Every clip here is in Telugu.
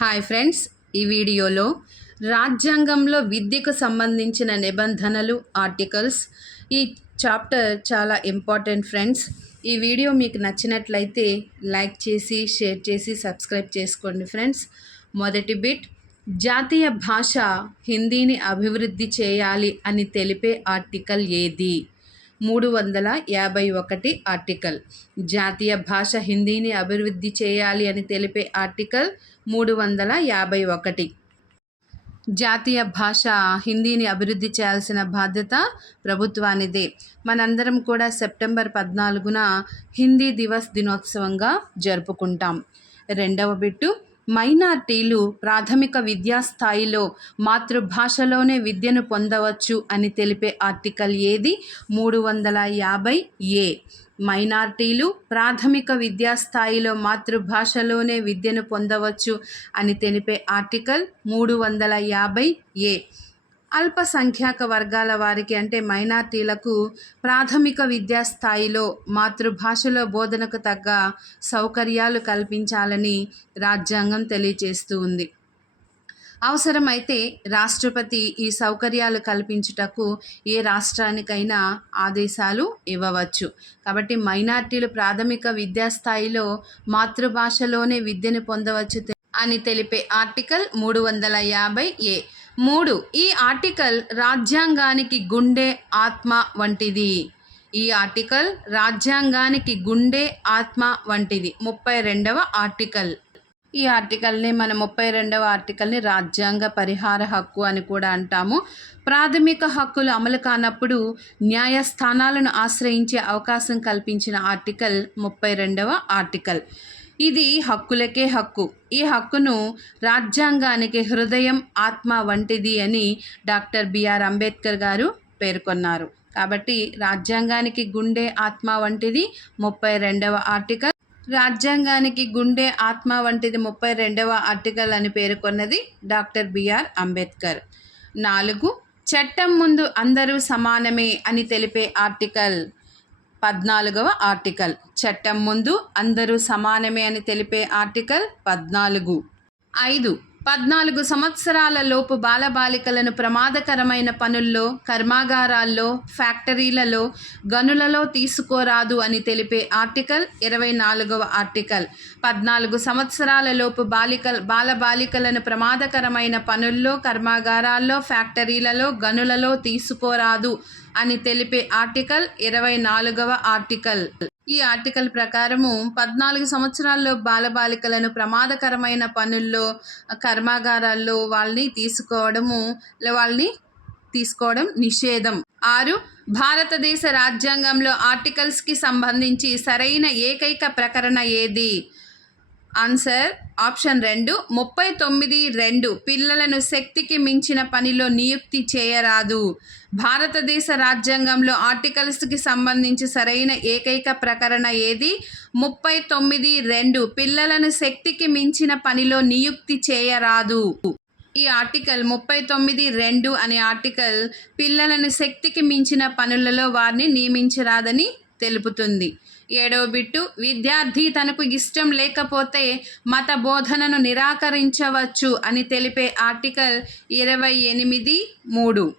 హాయ్ ఫ్రెండ్స్ ఈ వీడియోలో రాజ్యాంగంలో విద్యకు సంబంధించిన నిబంధనలు ఆర్టికల్స్ ఈ చాప్టర్ చాలా ఇంపార్టెంట్ ఫ్రెండ్స్ ఈ వీడియో మీకు నచ్చినట్లయితే లైక్ చేసి షేర్ చేసి సబ్స్క్రైబ్ చేసుకోండి ఫ్రెండ్స్ మొదటి బిట్ జాతీయ భాష హిందీని అభివృద్ధి చేయాలి అని తెలిపే ఆర్టికల్ ఏది? మూడు వందల యాభై ఒకటి ఆర్టికల్. జాతీయ భాష హిందీని అభివృద్ధి చేయాలి అని తెలిపే ఆర్టికల్ మూడు వందల యాభై ఒకటి. జాతీయ భాష హిందీని అభివృద్ధి చేయాల్సిన బాధ్యత ప్రభుత్వానిదే. మనందరం కూడా సెప్టెంబర్ పద్నాలుగున హిందీ దివస్ దినోత్సవంగా జరుపుకుంటాం. రెండవ బిట్టు మైనార్టీలు ప్రాథమిక విద్యా స్థాయిలో మాతృభాషలోనే విద్యను పొందవచ్చు అని తెలిపే ఆర్టికల్ ఏది? మూడు వందల యాభై ఏ. మైనార్టీలు ప్రాథమిక విద్యా స్థాయిలో మాతృభాషలోనే విద్యను పొందవచ్చు అని తెలిపే ఆర్టికల్ మూడు వందల యాభై ఏ. అల్పసంఖ్యాక వర్గాల వారికి అంటే మైనార్టీలకు ప్రాథమిక విద్యా స్థాయిలో మాతృభాషలో బోధనకు తగ్గ సౌకర్యాలు కల్పించాలని రాజ్యాంగం తెలియజేస్తూ ఉంది. అవసరమైతే రాష్ట్రపతి ఈ సౌకర్యాలు కల్పించుటకు ఏ రాష్ట్రానికైనా ఆదేశాలు ఇవ్వవచ్చు. కాబట్టి మైనార్టీలు ప్రాథమిక విద్యాస్థాయిలో మాతృభాషలోనే విద్యను పొందవచ్చు అని తెలిపే ఆర్టికల్ మూడు వందల యాభై ఏ మూడు ఈ ఆర్టికల్ రాజ్యాంగానికి గుండె ఆత్మ వంటిది. ఈ ఆర్టికల్ రాజ్యాంగానికి గుండె ఆత్మ వంటిది. ముప్పై రెండవ ఆర్టికల్. ఈ ఆర్టికల్ని మన ముప్పై రెండవ ఆర్టికల్ని రాజ్యాంగ పరిహార హక్కు అని కూడా అంటాము. ప్రాథమిక హక్కులు అమలు కానప్పుడు న్యాయస్థానాలను ఆశ్రయించే అవకాశం కల్పించిన ఆర్టికల్ ముప్పై రెండవ ఆర్టికల్. ఇది హక్కులకే హక్కు. ఈ హక్కును రాజ్యాంగానికి హృదయం ఆత్మ వంటిది అని డాక్టర్ బిఆర్ అంబేద్కర్ గారు పేర్కొన్నారు. కాబట్టి రాజ్యాంగానికి గుండె ఆత్మ వంటిది ముప్పై రెండవ ఆర్టికల్. రాజ్యాంగానికి గుండె ఆత్మ వంటిది ముప్పై రెండవ ఆర్టికల్ అని పేర్కొన్నది డాక్టర్ బిఆర్ అంబేద్కర్. నాలుగు చట్టం ముందు అందరూ సమానమే అని తెలిపే ఆర్టికల్. పద్నాలుగవ ఆర్టికల్. చట్టం ముందు అందరూ సమానమే అని తెలిపే ఆర్టికల్ పద్నాలుగు. ఐదు. పద్నాలుగు సంవత్సరాల లోపు బాలబాలికలను ప్రమాదకరమైన పనుల్లో కర్మాగారాల్లో ఫ్యాక్టరీలలో గనులలో తీసుకోరాదు అని తెలిపే ఆర్టికల్ ఇరవై నాలుగవ ఆర్టికల్. పద్నాలుగు సంవత్సరాల లోపు బాలిక బాలబాలికలను ప్రమాదకరమైన పనుల్లో కర్మాగారాల్లో ఫ్యాక్టరీలలో గనులలో తీసుకోరాదు అని తెలిపే ఆర్టికల్ ఇరవై నాలుగవ ఆర్టికల్. ఈ ఆర్టికల్ ప్రకారము పద్నాలుగు సంవత్సరాల్లో బాలబాలికలను ప్రమాదకరమైన పనుల్లో కర్మాగారాల్లో వాళ్ళని తీసుకోవడము వాళ్ళని తీసుకోవడం నిషేధం. ఆరు భారతదేశ రాజ్యాంగంలో ఆర్టికల్స్కి సంబంధించి సరైన ఏకైక ప్రకరణ ఏది? ఆన్సర్ ఆప్షన్ రెండు ముప్పై తొమ్మిది రెండు. పిల్లలను శక్తికి మించిన పనిలో నియుక్తి చేయరాదు. భారతదేశ రాజ్యాంగంలో ఆర్టికల్స్కి సంబంధించి సరైన ఏకైక ప్రకరణ ఏది? ముప్పై తొమ్మిది రెండు. పిల్లలను శక్తికి మించిన పనిలో నియుక్తి చేయరాదు. ఈ ఆర్టికల్ ముప్పై తొమ్మిది రెండు అనే ఆర్టికల్ పిల్లలను శక్తికి మించిన పనులలో వారిని నియమించరాదని తెలుపుతుంది. ఏడవ బిట్టు విద్యార్థి తనకు ఇష్టం లేకపోతే మత బోధనను నిరాకరించవచ్చు అని తెలిపే ఆర్టికల్ ఇరవై ఎనిమిది మూడు.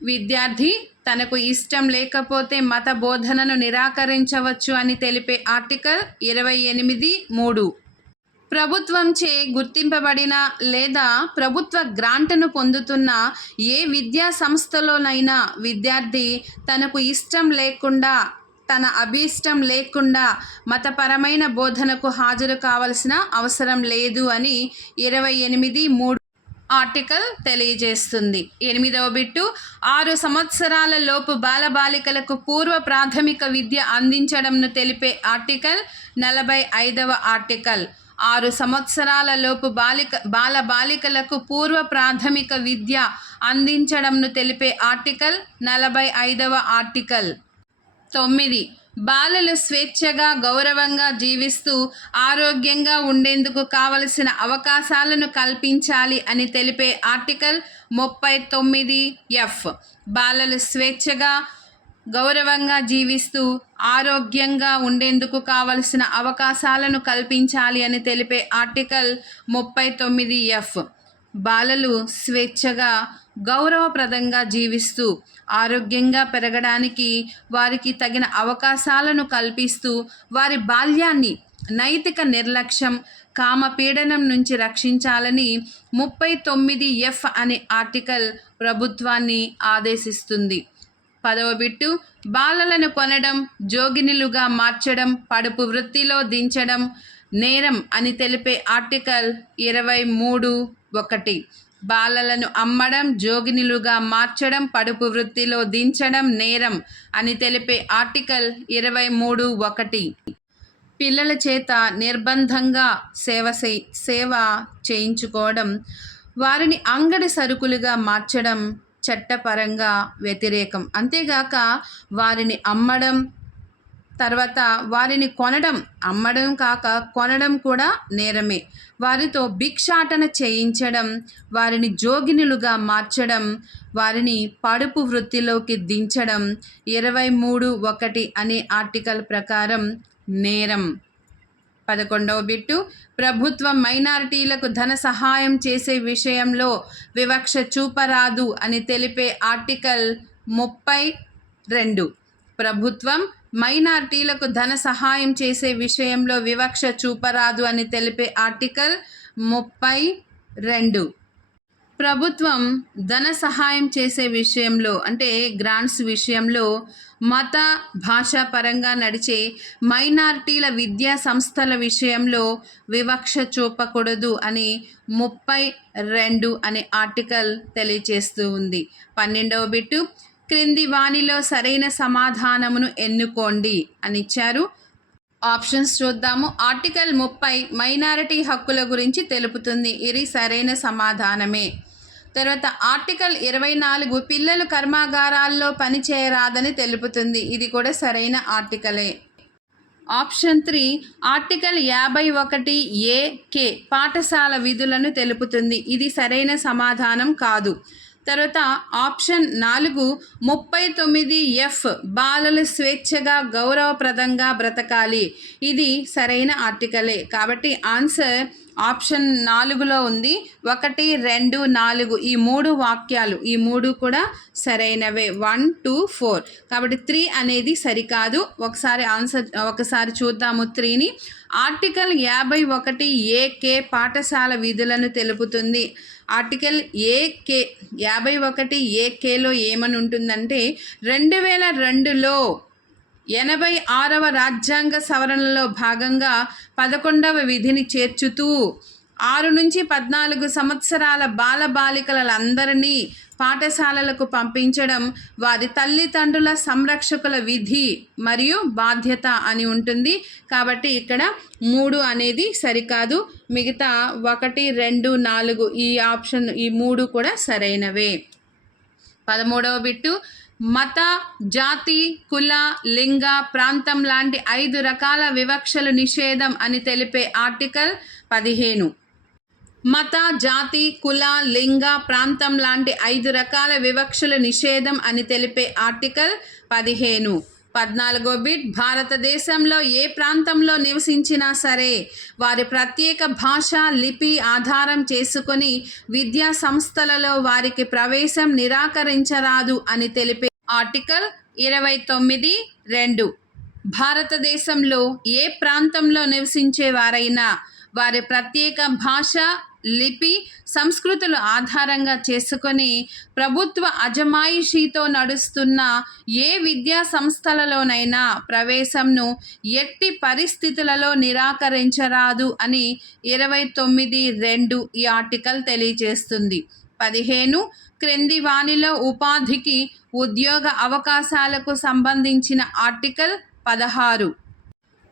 విద్యార్థి తనకు ఇష్టం లేకపోతే మత బోధనను నిరాకరించవచ్చు అని తెలిపే ఆర్టికల్ ఇరవై ఎనిమిది మూడు. ప్రభుత్వంచే గుర్తింపబడిన లేదా ప్రభుత్వ గ్రాంట్ను పొందుతున్న ఏ విద్యా సంస్థలోనైనా విద్యార్థి తనకు ఇష్టం లేకుండా తన అభీష్టం లేకుండా మతపరమైన బోధనకు హాజరు కావలసిన అవసరం లేదు అని ఇరవై ఎనిమిది మూడు ఆర్టికల్ తెలియజేస్తుంది. ఎనిమిదవ బిట్టు ఆరు సంవత్సరాల లోపు బాలబాలికలకు పూర్వ ప్రాథమిక విద్య అందించడంను తెలిపే ఆర్టికల్ నలభై ఐదవ ఆర్టికల్. ఆరు సంవత్సరాల లోపు బాలిక బాల బాలికలకు పూర్వ ప్రాథమిక విద్య అందించడంను తెలిపే ఆర్టికల్ నలభై ఐదవ ఆర్టికల్. తొమ్మిది. బాలలు స్వేచ్ఛగా గౌరవంగా జీవిస్తూ ఆరోగ్యంగా ఉండేందుకు కావలసిన అవకాశాలను కల్పించాలి అని తెలిపే ఆర్టికల్ ముప్పై తొమ్మిది ఎఫ్. బాలలు స్వేచ్ఛగా గౌరవంగా జీవిస్తూ ఆరోగ్యంగా ఉండేందుకు కావలసిన అవకాశాలను కల్పించాలి అని తెలిపే ఆర్టికల్ ముప్పై తొమ్మిది ఎఫ్. బాలలు స్వేచ్ఛగా గౌరవప్రదంగా జీవిస్తూ ఆరోగ్యంగా పెరగడానికి వారికి తగిన అవకాశాలను కల్పిస్తూ వారి బాల్యాన్ని నైతిక నిర్లక్ష్యం కామపీడనం నుంచి రక్షించాలని ముప్పై తొమ్మిది ఎఫ్ అనే ఆర్టికల్ ప్రభుత్వాన్ని ఆదేశిస్తుంది. పదవ బిట్టు బాలలను కొనడం జోగినిలుగా మార్చడం పడుపు వృత్తిలో దించడం నేరం అని తెలిపే ఆర్టికల్ ఇరవై మూడు ఒకటి. బాలలను అమ్మడం జోగినులుగా మార్చడం పడుపు వృత్తిలో దించడం నేరం అని తెలిపే ఆర్టికల్ ఇరవై మూడు ఒకటి. పిల్లల చేత నిర్బంధంగా సేవ సేవ చేయించుకోవడం వారిని అంగడి సరుకులుగా మార్చడం చట్టపరంగా వ్యతిరేకం. అంతేగాక వారిని అమ్మడం తర్వాత వారిని కొనడం అమ్మడం కాక కొనడం కూడా నేరమే. వారితో భిక్షాటన చేయించడం వారిని జోగినులుగా మార్చడం వారిని పడుపు వృత్తిలోకి దించడం ఇరవై మూడు ఒకటి అనే ఆర్టికల్ ప్రకారం నేరం. పదకొండవ బిట్టు ప్రభుత్వం మైనారిటీలకు ధన సహాయం చేసే విషయంలో వివక్ష చూపరాదు అని తెలిపే ఆర్టికల్ ముప్పై రెండు. ప్రభుత్వం మైనార్టీలకు ధన సహాయం చేసే విషయంలో వివక్ష చూపరాదు అని తెలిపే ఆర్టికల్ ముప్పై రెండు. ప్రభుత్వం ధన సహాయం చేసే విషయంలో అంటే గ్రాంట్స్ విషయంలో మత భాషా పరంగా నడిచే మైనార్టీల విద్యా సంస్థల విషయంలో వివక్ష చూపకూడదు అని ముప్పై రెండు అనే ఆర్టికల్ తెలియచేస్తూ ఉంది. పన్నెండవ బిట్టు క్రింది వాణిలో సరైన సమాధానమును ఎన్నుకోండి అని ఇచ్చారు. ఆప్షన్స్ చూద్దాము. ఆర్టికల్ ముప్పై మైనారిటీ హక్కుల గురించి తెలుపుతుంది. ఇది సరైన సమాధానమే. తర్వాత ఆర్టికల్ ఇరవై నాలుగు పిల్లలు కర్మాగారాల్లో పనిచేయరాదని తెలుపుతుంది. ఇది కూడా సరైన ఆర్టికలే. ఆప్షన్ త్రీ ఆర్టికల్ యాభై ఒకటి ఏ కే పాఠశాల విధులను తెలుపుతుంది. ఇది సరైన సమాధానం కాదు. తర్వాత ఆప్షన్ నాలుగు ముప్పై తొమ్మిది ఎఫ్ బాలలు స్వేచ్ఛగా గౌరవప్రదంగా బ్రతకాలి. ఇది సరైన ఆర్టికలే. కాబట్టి ఆన్సర్ ఆప్షన్ నాలుగులో ఉంది. ఒకటి రెండు నాలుగు ఈ మూడు వాక్యాలు. ఈ మూడు కూడా సరైనవే. One two four. కాబట్టి త్రీ అనేది సరికాదు. ఒకసారి ఆన్సర్ ఒకసారి చూద్దాము త్రీని. ఆర్టికల్ యాభై ఒకటి ఏకే పాఠశాల విధులను తెలుపుతుంది. ఆర్టికల్ ఏకే యాభై ఒకటి ఏకేలో ఏమని ఉంటుందంటే రెండు వేల రెండులో ఎనభై ఆరవ రాజ్యాంగ సవరణలో భాగంగా పదకొండవ విధిని చేర్చుతూ ఆరు నుంచి పద్నాలుగు సంవత్సరాల బాలబాలికలందరినీ పాఠశాలలకు పంపించడం వారి తల్లిదండ్రుల సంరక్షకుల విధి మరియు బాధ్యత అని ఉంటుంది. కాబట్టి ఇక్కడ మూడు అనేది సరికాదు. మిగతా ఒకటి రెండు నాలుగు ఈ ఆప్షన్ ఈ మూడు కూడా సరైనవే. పదమూడవ బిట్టు మత జాతి కుల లింగ ప్రాంతం లాంటి ఐదు రకాల వివక్షలు నిషేధం అని తెలిపే ఆర్టికల్ పదిహేను. మత జాతి కుల లింగ ప్రాంతం లాంటి ఐదు రకాల వివక్షల నిషేధం అని తెలిపే ఆర్టికల్ పదిహేను. పద్నాలుగో బిట్ భారతదేశంలో ఏ ప్రాంతంలో నివసించినా సరే వారి ప్రత్యేక భాష లిపి ఆధారం చేసుకొని విద్యా సంస్థలలో వారికి ప్రవేశం నిరాకరించరాదు అని తెలిపే ఆర్టికల్ ఇరవై తొమ్మిది రెండు. భారతదేశంలో ఏ ప్రాంతంలో నివసించే వారైనా వారి ప్రత్యేక భాష లిపి సంస్కృతులు ఆధారంగా చేసుకొని ప్రభుత్వ అజమాయిషీతో నడుస్తున్న ఏ విద్యా సంస్థలలోనైనా ప్రవేశంను ఎట్టి పరిస్థితులలో నిరాకరించరాదు అని ఇరవై తొమ్మిది రెండు ఈ ఆర్టికల్ తెలియజేస్తుంది. పదిహేను క్రింది వాణిలో ఉపాధికి ఉద్యోగ అవకాశాలకు సంబంధించిన ఆర్టికల్ పదహారు.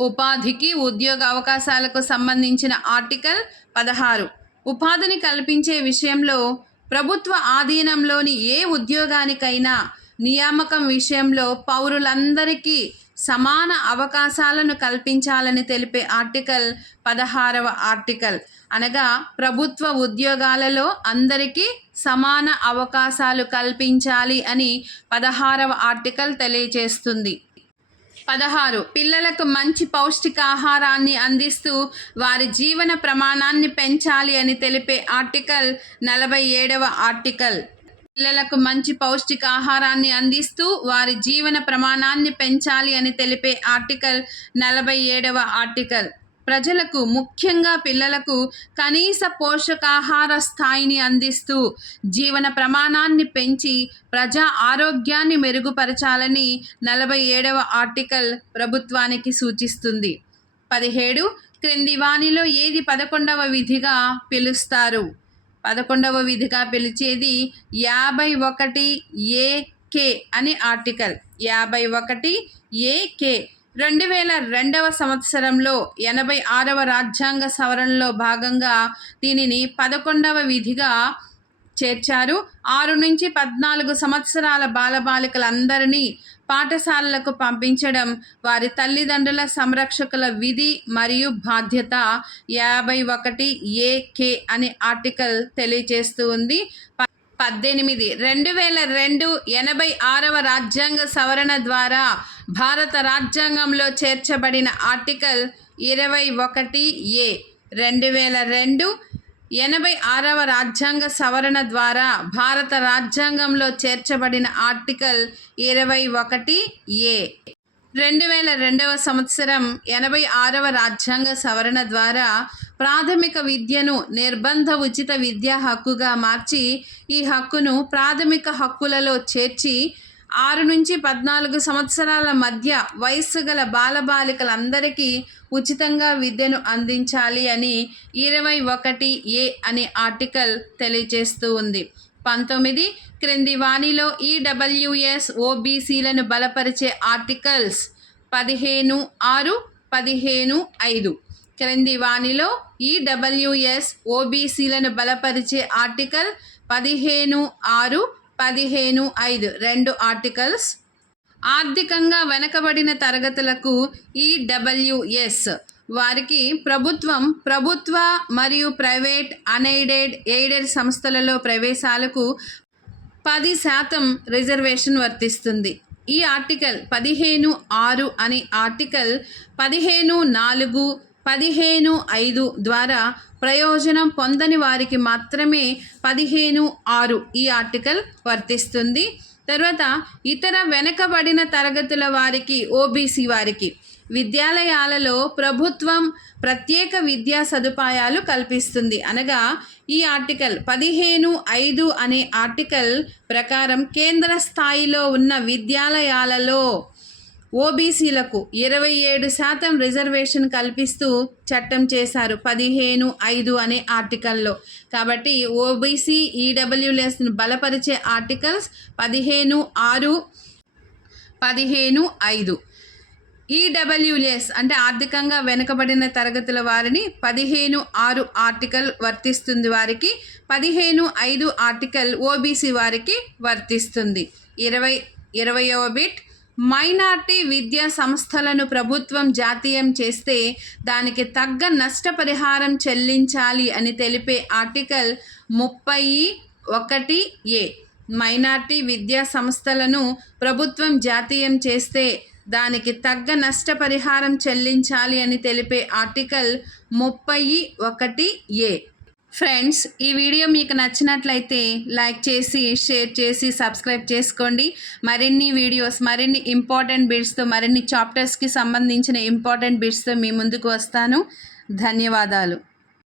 ఉపాధికి ఉద్యోగ అవకాశాలకు సంబంధించిన ఆర్టికల్ పదహారు. ఉపాధిని కల్పించే విషయంలో ప్రభుత్వ ఆధీనంలోని ఏ ఉద్యోగానికైనా నియామకం విషయంలో పౌరులందరికీ సమాన అవకాశాలను కల్పించాలని తెలిపే ఆర్టికల్ పదహారవ ఆర్టికల్. అనగా ప్రభుత్వ ఉద్యోగాలలో అందరికీ సమాన అవకాశాలు కల్పించాలి అని పదహారవ ఆర్టికల్ తెలియజేస్తుంది. పదహారు. పిల్లలకు మంచి పౌష్టికాహారాన్ని అందిస్తూ వారి జీవన ప్రమాణాన్ని పెంచాలి అని తెలిపే ఆర్టికల్ నలభై ఏడవ ఆర్టికల్. పిల్లలకు మంచి పౌష్టికాహారాన్ని అందిస్తూ వారి జీవన ప్రమాణాన్ని పెంచాలి అని తెలిపే ఆర్టికల్ నలభై ఏడవ ఆర్టికల్. ప్రజలకు ముఖ్యంగా పిల్లలకు కనీస పోషకాహార స్థాయిని అందిస్తూ జీవన ప్రమాణాన్ని పెంచి ప్రజా ఆరోగ్యాన్ని మెరుగుపరచాలని నలభై ఏడవ ఆర్టికల్ ప్రభుత్వానికి సూచిస్తుంది. పదిహేడు క్రింది వాణిలో ఏది పదకొండవ విధిగా పిలుస్తారు? పదకొండవ విధిగా పిలిచేది యాభై ఒకటి ఏ కే ఆర్టికల్. యాభై ఒకటి ఏ కే రెండు వేల రెండవ సంవత్సరంలో ఎనభై ఆరవ రాజ్యాంగ సవరణలో భాగంగా దీనిని పదకొండవ విధిగా చేర్చారు. ఆరు నుంచి పద్నాలుగు సంవత్సరాల బాలబాలికలందరినీ పాఠశాలలకు పంపించడం వారి తల్లిదండ్రుల సంరక్షకుల విధి మరియు బాధ్యత యాభై ఒకటి ఏ కే అనే ఆర్టికల్ తెలియజేస్తూ ఉంది. ప- పద్దెనిమిది. రెండు వేల రెండు ఎనభై ఆరవ రాజ్యాంగ సవరణ ద్వారా భారత రాజ్యాంగంలో చేర్చబడిన ఆర్టికల్ ఇరవై ఒకటి ఏ రెండు వేల రెండు ఎనభై ఆరవ రాజ్యాంగ సవరణ ద్వారా భారత రాజ్యాంగంలో చేర్చబడిన ఆర్టికల్ ఇరవై ఒకటి ఏ. రెండు వేల రెండవ సంవత్సరం ఎనభై ఆరవ రాజ్యాంగ సవరణ ద్వారా ప్రాథమిక విద్యను నిర్బంధ ఉచిత విద్యా హక్కుగా మార్చి ఈ హక్కును ప్రాథమిక హక్కులలో చేర్చి ఆరు నుంచి పద్నాలుగు సంవత్సరాల మధ్య వయస్సు గల బాలబాలికలందరికీ ఉచితంగా విద్యను అందించాలి అని ఇరవై ఒకటి ఏ అనే ఆర్టికల్ తెలియజేస్తూ ఉంది. పంతొమ్మిది క్రింది వాణిలో ఈడబ్ల్యూఎస్ ఓబీసీలను బలపరిచే ఆర్టికల్స్ పదిహేను ఆరు పదిహేను ఐదు. క్రింది వాణిలో ఈడబ్ల్యూఎస్ ఓబీసీలను బలపరిచే ఆర్టికల్ పదిహేను ఆరు పదిహేను ఐదు రెండు ఆర్టికల్స్. ఆర్థికంగా వెనకబడిన తరగతులకు ఈడబ్ల్యూఎస్ వారికి ప్రభుత్వం ప్రభుత్వ మరియు ప్రైవేట్ అన్ఎయిడెడ్ ఎయిడెడ్ సంస్థలలో ప్రవేశాలకు పది శాతం రిజర్వేషన్ వర్తిస్తుంది. ఈ ఆర్టికల్ పదిహేను ఆరు అనే ఆర్టికల్ పదిహేను నాలుగు పదిహేను ఐదు ద్వారా ప్రయోజనం పొందని వారికి మాత్రమే పదిహేను ఆరు ఈ ఆర్టికల్ వర్తిస్తుంది. తర్వాత ఇతర వెనకబడిన తరగతుల వారికి ఓబీసీ వారికి విద్యాలయాలలో ప్రభుత్వం ప్రత్యేక విద్యా సదుపాయాలు కల్పిస్తుంది. అనగా ఈ ఆర్టికల్ పదిహేను ఐదు అనే ఆర్టికల్ ప్రకారం కేంద్ర స్థాయిలో ఉన్న విద్యాలయాలలో ఓబీసీలకు ఇరవై ఏడు శాతం రిజర్వేషన్ కల్పిస్తూ చట్టం చేశారు పదిహేను ఐదు అనే ఆర్టికల్లో. కాబట్టి ఓబీసీ ఈడబ్ల్యూలెస్ను బలపరిచే ఆర్టికల్స్ పదిహేను ఆరు పదిహేను ఐదు. ఈడబ్ల్యూఎస్ అంటే ఆర్థికంగా వెనుకబడిన తరగతుల వారిని పదిహేను ఆరు ఆర్టికల్ వర్తిస్తుంది వారికి పదిహేను ఐదు ఆర్టికల్ ఓబీసీ వారికి వర్తిస్తుంది. ఇరవై ఇరవయవ బిట్ మైనార్టీ విద్యా సంస్థలను ప్రభుత్వం జాతీయం చేస్తే దానికి తగ్గ నష్టపరిహారం చెల్లించాలి అని తెలిపే ఆర్టికల్ ముప్పై ఒకటి ఏ. మైనార్టీ విద్యా సంస్థలను ప్రభుత్వం జాతీయం చేస్తే దానికి తగ్గ నష్టపరిహారం చెల్లించాలి అని తెలిపే ఆర్టికల్ ముప్పై ఒకటి ఏ. ఫ్రెండ్స్ ఈ వీడియో మీకు నచ్చినట్లయితే లైక్ చేసి షేర్ చేసి సబ్స్క్రైబ్ చేసుకోండి. మరిన్ని వీడియోస్ మరిన్ని ఇంపార్టెంట్ బిట్స్తో మరిన్ని చాప్టర్స్కి సంబంధించిన ఇంపార్టెంట్ బిట్స్తో మీ ముందుకు వస్తాను. ధన్యవాదాలు.